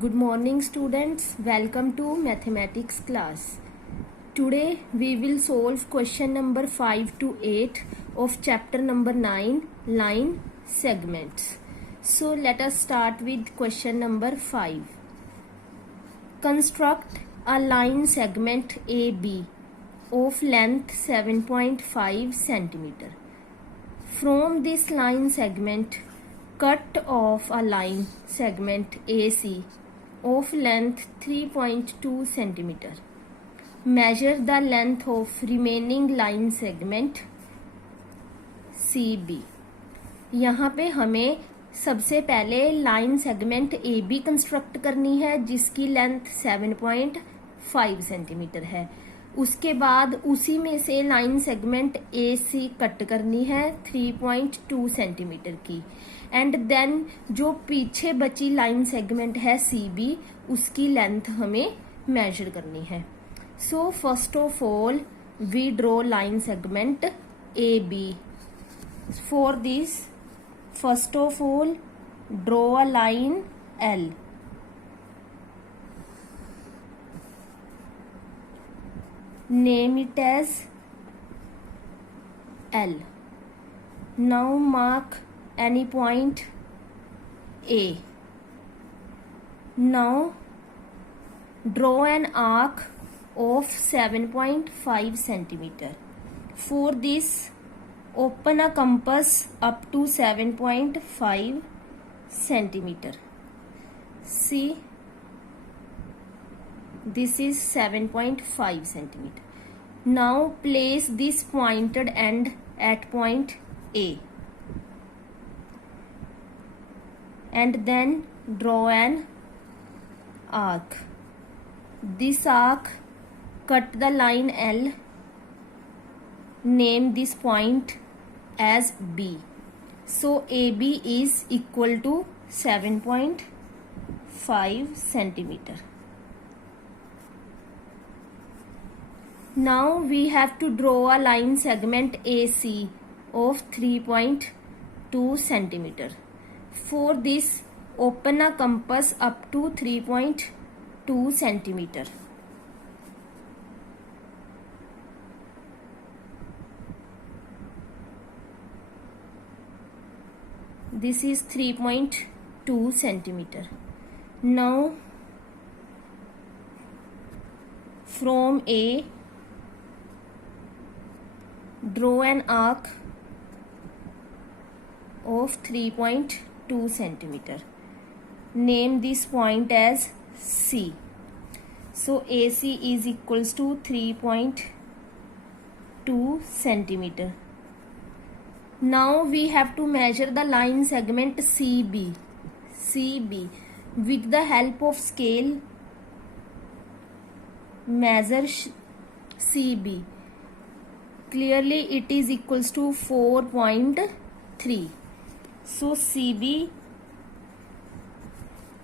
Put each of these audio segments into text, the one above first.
Good morning students, welcome to mathematics class. Today we will solve question number 5 to 8 of chapter number 9 line segments. So let us start with question number 5. Construct a line segment AB of length 7.5 centimeter. From this line segment, cut off a line segment AC of length 3.2 centimeter. Measure the length of remaining line segment CB. यहाँ पे हमें सबसे पहले line segment AB construct करनी है जिसकी length 7.5 centimetre है. उसके बाद उसी में से लाइन सेगमेंट AC कट करनी है 3.2 सेंटीमीटर की. एंड देन जो पीछे बची लाइन सेगमेंट है CB उसकी लेंथ हमें मेजर करनी है. So first of all we draw line segment AB. For this first of all draw a line L. Name it as L. Now mark any point A. Now draw an arc of 7.5 centimeter. For this open a compass up to 7.5 centimeter. See, this is 7.5 centimeter. Now place this pointed end at point A and then draw an arc. This arc cut the line L. Name this point as B. So AB is equal to 7.5 centimeter. Now we have to draw a line segment AC of 3.2 centimeter. For this open a compass up to 3.2 centimeter. This is 3.2 centimeter. Now from A draw an arc of 3.2 centimeter. Name this point as C. So AC is equals to 3.2 centimeter. Now we have to measure the line segment CB. CB with the help of scale measure CB. Clearly it is equals to 4.3. So CB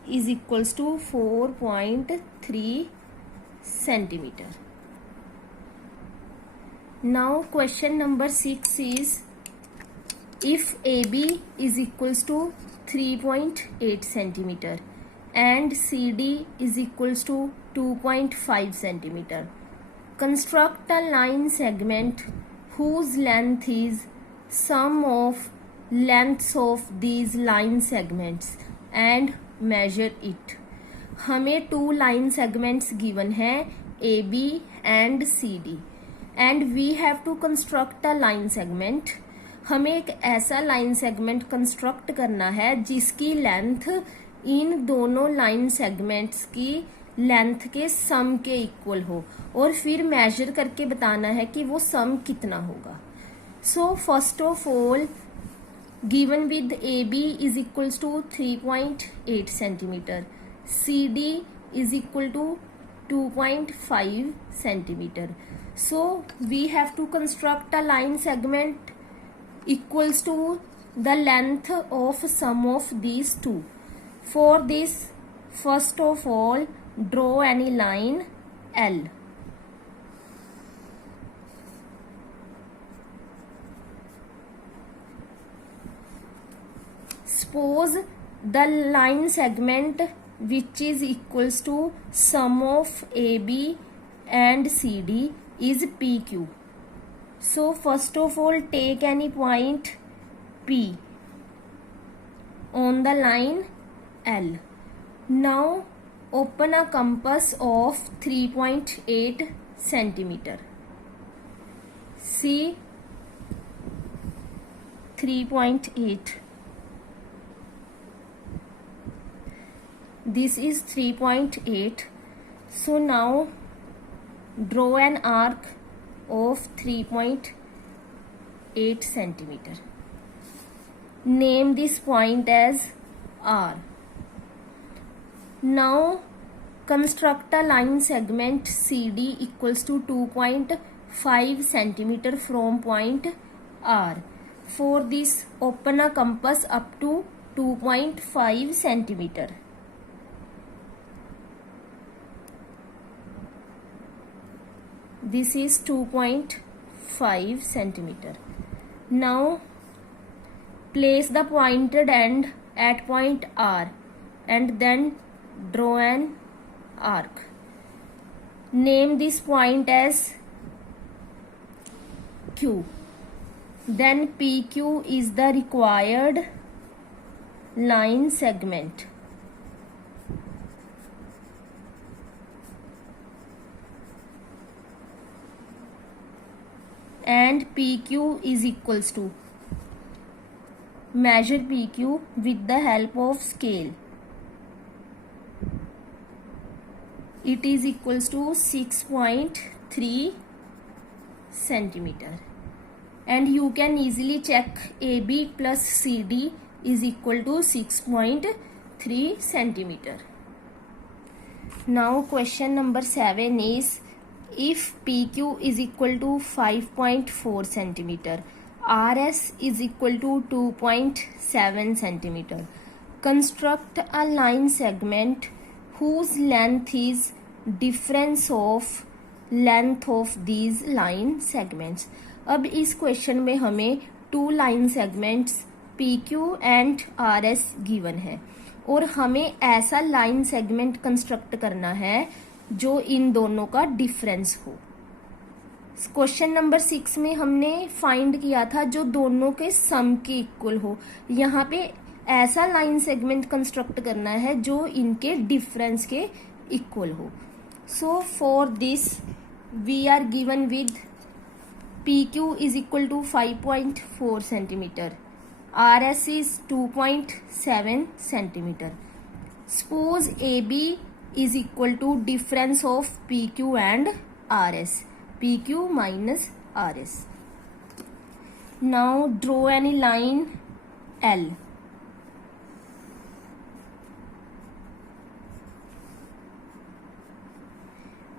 is equals to 4.3 centimeter. Now question number 6 is, if AB is equals to 3.8 centimeter and CD is equals to 2.5 centimeter, construct a line segment whose length is sum of lengths of these line segments and measure it. हमें 2 line segments given है AB and CD and we have to construct a line segment. हमें एक ऐसा line segment construct करना है जिसकी length in दोनों line segments की लेंथ के सम के इक्वल हो और फिर मेजर करके बताना है कि वो सम कितना होगा. So first of all given with AB is equals to 3.8 centimetre, CD is equal to 2.5 centimetre. So we have to construct a line segment equals to the length of sum of these two. For this, first of all draw any line L. Suppose the line segment which is equals to sum of AB and CD is PQ. So first of all, take any point P on the line L. Now open a compass of 3.8 centimeter. See 3.8. This is 3.8. So now draw an arc of 3.8 centimeter. Name this point as R. Now construct a line segment CD equals to 2.5 centimeter from point R. For this, open a compass up to 2.5 centimeter. This is 2.5 centimeter. Now place the pointed end at point R and then draw an arc. Name this point as Q. Then PQ is the required line segment. And PQ is equals to, measure PQ with the help of scale. It is equals to 6.3 centimeter. And you can easily check AB plus CD is equal to 6.3 centimeter. Now question number 7 is, if PQ is equal to 5.4 centimeter, RS is equal to 2.7 centimeter. Construct a line segment whose length is difference of length of these line segments. अब इस question में हमें 2 line segments PQ and RS given है और हमें ऐसा line segment construct करना है जो इन दोनों का डिफरेंस हो. क्वेश्चन नंबर 6 में हमने फाइंड किया था जो दोनों के सम के इक्वल हो. यहाँ पे ऐसा लाइन सेगमेंट कंस्ट्रक्ट करना है जो इनके डिफरेंस के इक्वल हो. So for this we are given with PQ is equal to 5.4 centimeter. RS is 2.7 centimeter. Suppose AB is equal to difference of PQ and RS. PQ minus RS. Now draw any line L.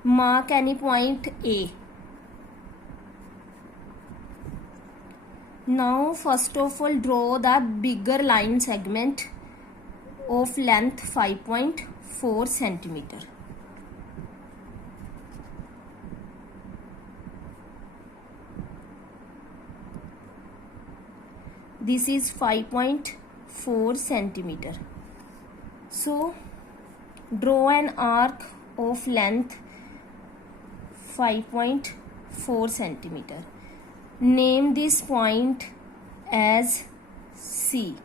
Mark any point A. Now first of all draw the bigger line segment of length 5.4 centimeter. This is 5.4 centimeter. So draw an arc of length 5.4 centimeter. Name this point as C.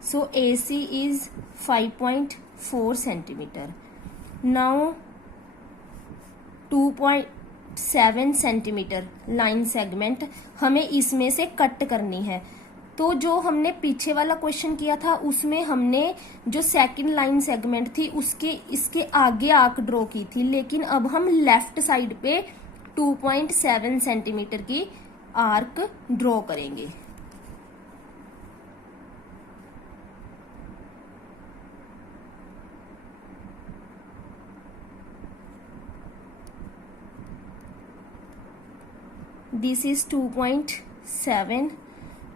So AC is 5.4 centimeter. Now 2.7 centimetre line segment हमें इसमें से cut करनी है. तो जो हमने पीछे वाला क्वेश्चन किया था उसमें हमने जो सेकंड लाइन सेगमेंट थी उसके इसके आगे आर्क ड्रॉ की थी, लेकिन अब हम लेफ्ट साइड पे 2.7 सेंटीमीटर की आर्क ड्रॉ करेंगे. This is 2.7.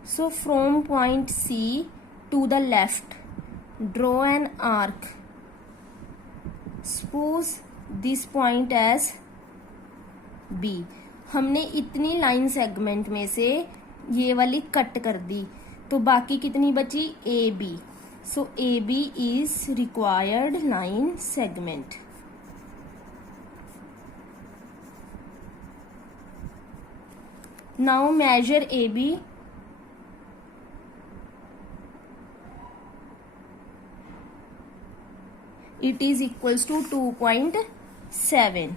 So from point C to the left, draw an arc. Suppose this point as B. हमने इतनी लाइन सेगमेंट में से ये वाली कट कर दी तो बाकी कितनी बची AB. So AB is required line segment. Now measure AB. It is equals to 2.7.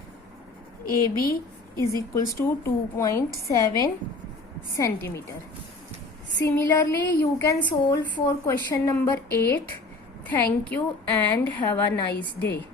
AB is equals to 2.7 centimeter. Similarly, you can solve for question number 8. Thank you and have a nice day.